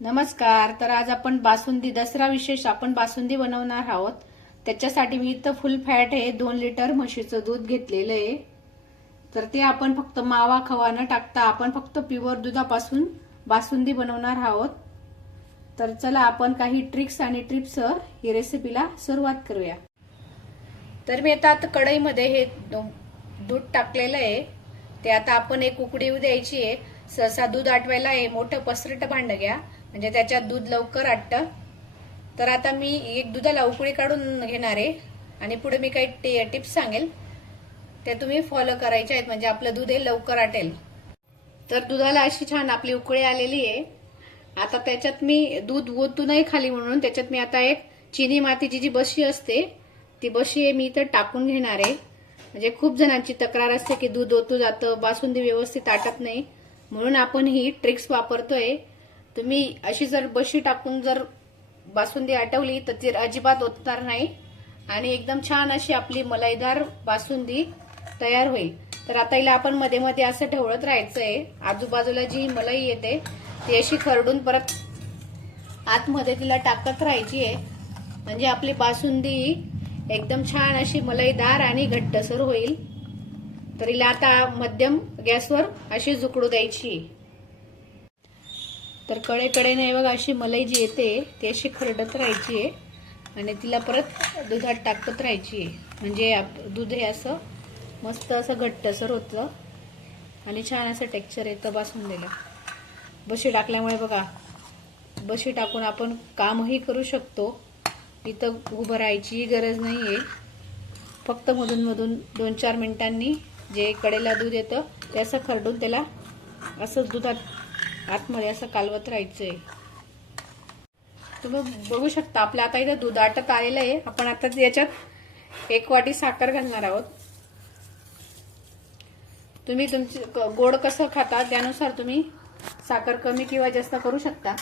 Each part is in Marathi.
नमस्कार. तर आज आपण बासुंदी दसरा विशेष आपण बासुंदी बनवणार आहोत. त्याच्यासाठी मी इथं फुल फॅट हे दोन लिटर म्हशीचं दूध घेतलेलं आहे. तर ते आपण फक्त मावा खवा न टाकता आपण फक्त प्युअर दुधापासून बासुंदी बनवणार आहोत. तर चला आपण काही ट्रिक्स आणि ट्रिप्स ही रेसिपीला सुरुवात करूया. तर मी आता आता कढईमध्ये हे दूध टाकलेलं आहे. ते आता आपण एक उकडी द्यायची आहे. सहसा दूध आटवायला आहे मोठं पसरट भांड घ्या. म्हणजे त्याच्यात दूध लवकर आटतं. तर आता मी एक दुधाला उकळी काढून घेणार आहे. आणि पुढे मी काही टिप्स सांगेल. ते तुम्ही फॉलो करायचे आहेत. म्हणजे आपलं दूध हे लवकर आटेल. तर दुधाला अशी छान आपली उकळी आलेली आहे. आता त्याच्यात मी दूध ओतू नाही खाली म्हणून त्याच्यात मी आता एक चिनी मातीची जी बशी असते ती बशी आहे मी इथं टाकून घेणार आहे. म्हणजे खूप जणांची तक्रार असते की दूध ओतू जातं बासुंदी व्यवस्थित आटत नाही. म्हणून आपण ही ट्रिक्स वापरतोय. तुम्ही अशी जर बशी टाकून जर बासुंदी आटवली तर ती अजिबात ओतणार नाही. आणि एकदम छान अशी आपली मलाईदार बासुंदी तयार होईल. तर आता हिला आपण मध्ये मध्ये असं ढवळत राहायचंय. आजूबाजूला जी मलाई येते ती अशी खरडून परत आतमध्ये तिला टाकत राहायची आहे. म्हणजे आपली बासुंदी एकदम छान अशी मलाईदार आणि घट्टसर होईल. तर हिला आता मध्यम गॅसवर अशी झुकडू द्यायची. तर कडेकडेने बघा अशी मलाई जी येते ती अशी खरडत राहायची आहे आणि तिला परत दुधात टाकत राहायची आहे म्हणजे आप- दूध हे असं मस्त असं घट्टसर होतं आणि छान असं टेक्स्चर येतं बासुंदीला. बशी टाकल्यामुळे बघा बशी टाकून आपण कामही करू शकतो. इथं उभं राहायचीही गरज नाही आहे फक्त मधून मधून दोन चार मिनिटांनी जे कडेला दूध येतं ते असं खरडून त्याला असं दुधात आतमध्ये असं कालवत राहायचंय. तुम्ही बघू शकता आपल्या आता इथं दूध आटत आलेलं आहे. आपण आता याच्यात एक वाटी साखर घालणार आहोत. तुम्ही तुमची गोड कसं खाता त्यानुसार तुम्ही साखर कमी किंवा जास्त करू शकता.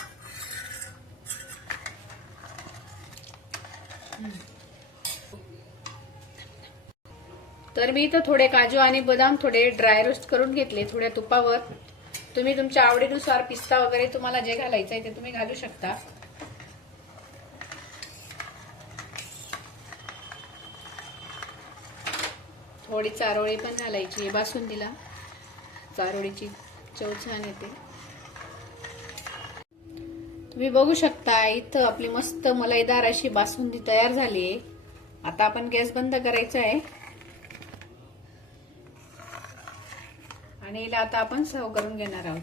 तर मी इथं थोडे काजू आणि बदाम थोडे ड्राय रोस्ट करून घेतले थोड्या तुपावर. तुम्ही तुमच्या आवडीनुसार पिस्ता वगैरे तुम्हाला जे घालायचं आहे ते तुम्ही घालू शकता. थोडी चारोळी पण घालायची बासुंदीला चारोळीची चव छान येते. तुम्ही बघू शकता इथं आपली मस्त मलाईदार अशी बासुंदी तयार झाली आहे. आता आपण गॅस बंद करायचा आहे. आणि हिला आता आपण सर्व करून घेणार आहोत.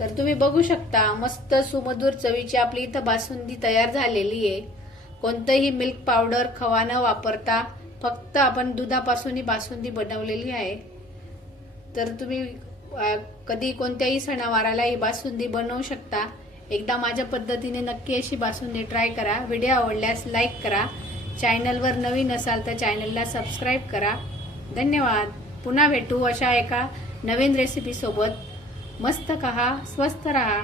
तर तुम्ही बघू शकता मस्त सुमधुर चवीची आपली इथं बासुंदी तयार झालेली आहे. कोणतंही मिल्क पावडर खवा न वापरता फक्त आपण दुधापासून ही बासुंदी बनवलेली आहे. तर तुम्ही कधी कोणत्याही सणावाराला ही बासुंदी बनवू शकता. एकदा माझ्या पद्धतीने नक्की अशी बासुंदी ट्राय करा. व्हिडिओ आवडल्यास लाईक करा. चॅनलवर नवीन असाल तर चॅनलला सबस्क्राईब करा. धन्यवाद. पुन्हा भेटू अशा एका नवीन रेसिपीसोबत मस्त कहा स्वस्त रहा.